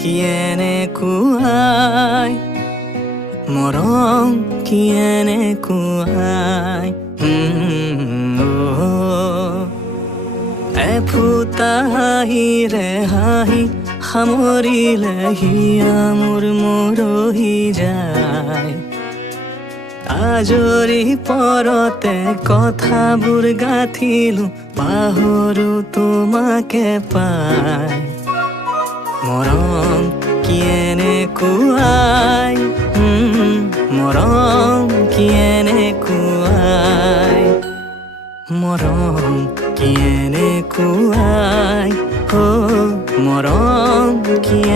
কিয়েনে কুৱাই মৰম কিয়েনে কুৱাই এফুটা হাঁহিৰে হাঁহি সামৰিলে হিয়া মোৰ মৰহি যায় আজৰি পৰতে কথাবোৰ গাঁঠিলো পাহৰো তোমাকে পাই মৰম কিয়েনে কুৱাই মৰম কিয়েনে কুৱাই মৰম কিয়েনে কুৱাই মৰম কিয়েনে